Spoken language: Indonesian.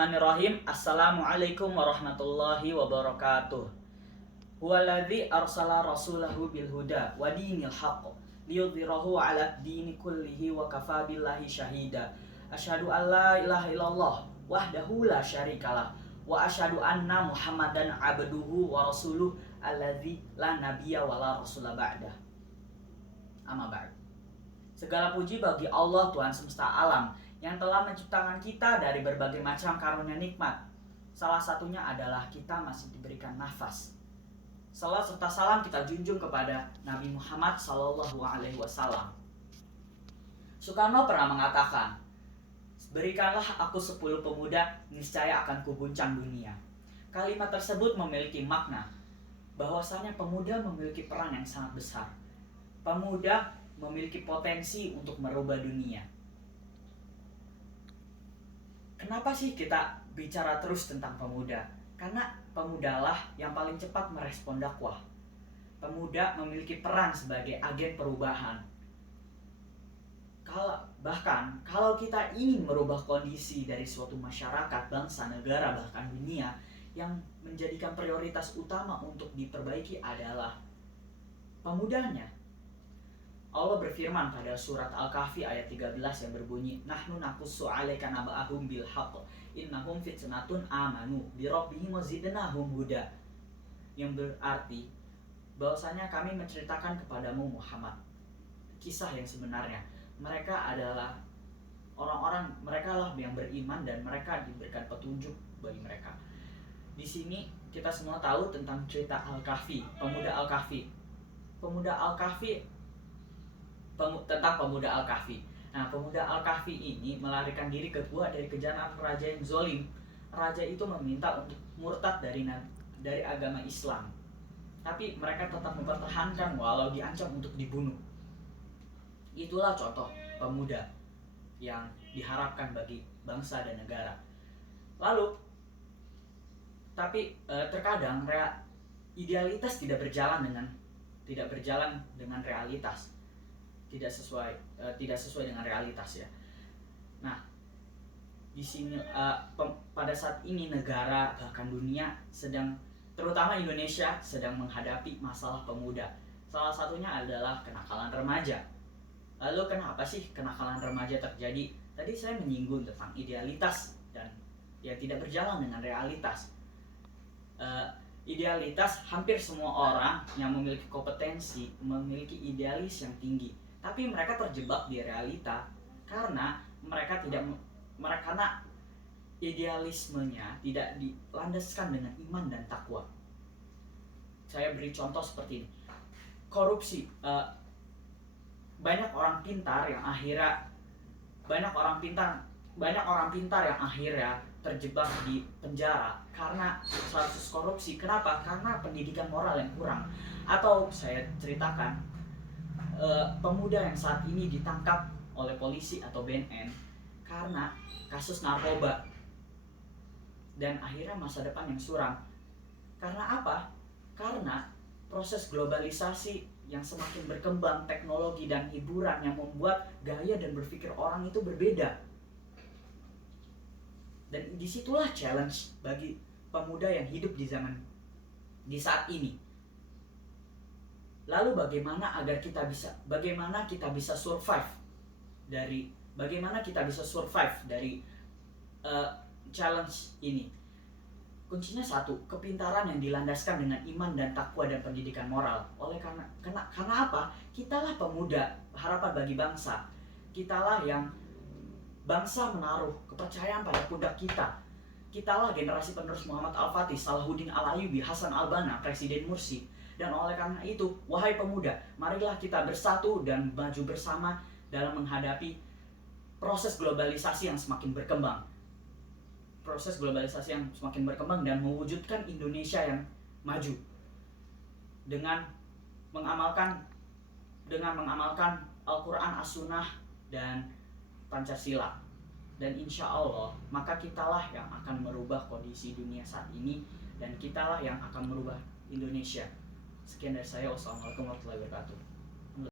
Bismillahirrahmanirrahim. Assalamualaikum warahmatullahi wabarakatuh. Huwaladzi arsala rasulahu bil huda wa dinil haqq liyudhhirahu 'ala dini kullihi wa kafaa billahi syahida. Asyhadu an la ilaha illallah wahdahu la syarikalah wa asyhadu anna Muhammadan abduhu wa rasuluh alladzi la nabiyya wa la rasula ba'dah. Amma ba'd. Segala puji bagi Allah Tuhan semesta alam yang telah menciptakan kita dari berbagai macam karunia nikmat. Salah satunya adalah kita masih diberikan nafas. Salat serta salam kita junjung kepada Nabi Muhammad SAW. Soekarno pernah mengatakan, "Berikanlah aku 10 pemuda, niscaya akan kuguncang dunia." Kalimat tersebut memiliki makna bahwasanya pemuda memiliki peran yang sangat besar. Pemuda memiliki potensi untuk merubah dunia. Kenapa sih kita bicara terus tentang pemuda? Karena pemudalah yang paling cepat merespon dakwah. Pemuda memiliki peran sebagai agen perubahan. Kalau kita ingin merubah kondisi dari suatu masyarakat, bangsa, negara, bahkan dunia, yang menjadikan prioritas utama untuk diperbaiki adalah pemudanya. Allah berfirman pada surat Al-Kahfi ayat 13 yang berbunyi, "Nahnu naqussu 'alaika naba'ahum bil haqq innahum fitnatun amanu bi rabbihim wazidnahum huda." Yang berarti bahwasanya kami menceritakan kepadamu Muhammad kisah yang sebenarnya. Mereka adalah mereka lah yang beriman dan mereka diberikan petunjuk bagi mereka. Di sini kita semua tahu tentang cerita Al-Kahfi, pemuda Al-Kahfi. Tentang pemuda Al-Kahfi. Nah, pemuda Al-Kahfi ini melarikan diri ke gua dari kejaran raja yang zolim. Raja itu meminta untuk murtad dari agama Islam. Tapi mereka tetap mempertahankan walau diancam untuk dibunuh. Itulah contoh pemuda yang diharapkan bagi bangsa dan negara. Lalu, tapi terkadang idealitas tidak berjalan dengan realitas. Tidak sesuai dengan realitas ya. Nah, di sini pada saat ini negara bahkan dunia terutama Indonesia sedang menghadapi masalah pemuda. Salah satunya adalah kenakalan remaja. Lalu kenapa sih kenakalan remaja terjadi? Tadi saya menyinggung tentang idealitas dan ya tidak berjalan dengan realitas. Idealitas, hampir semua orang yang memiliki kompetensi memiliki idealis yang tinggi. Tapi mereka terjebak di realita karena karena idealismenya tidak dilandaskan dengan iman dan takwa. Saya beri contoh seperti ini. Korupsi. Banyak orang pintar yang akhirnya terjebak di penjara karena kasus korupsi. Kenapa? Karena pendidikan moral yang kurang. Atau saya ceritakan pemuda yang saat ini ditangkap oleh polisi atau BNN karena kasus narkoba dan akhirnya masa depan yang suram. Karena apa? Karena proses globalisasi yang semakin berkembang, teknologi dan hiburan yang membuat gaya dan berpikir orang itu berbeda. Dan disitulah challenge bagi pemuda yang hidup di saat ini. Lalu bagaimana kita bisa survive dari challenge ini? Kuncinya satu, kepintaran yang dilandaskan dengan iman dan takwa dan pendidikan moral. Karena apa? Kitalah pemuda, harapan bagi bangsa. Kitalah yang bangsa menaruh kepercayaan pada pundak kita. Kitalah generasi penerus Muhammad Al-Fatih, Salahuddin Al-Ayyubi, Hasan Al-Banna, Presiden Mursi. Dan oleh karena itu, wahai pemuda, marilah kita bersatu dan maju bersama dalam menghadapi proses globalisasi yang semakin berkembang. Dan mewujudkan Indonesia yang maju dengan mengamalkan Al-Quran, As-Sunnah, dan Pancasila. Dan insya Allah, maka kitalah yang akan merubah kondisi dunia saat ini dan kitalah yang akan merubah Indonesia. Sekian dari saya. Wassalamualaikum warahmatullahi wabarakatuh.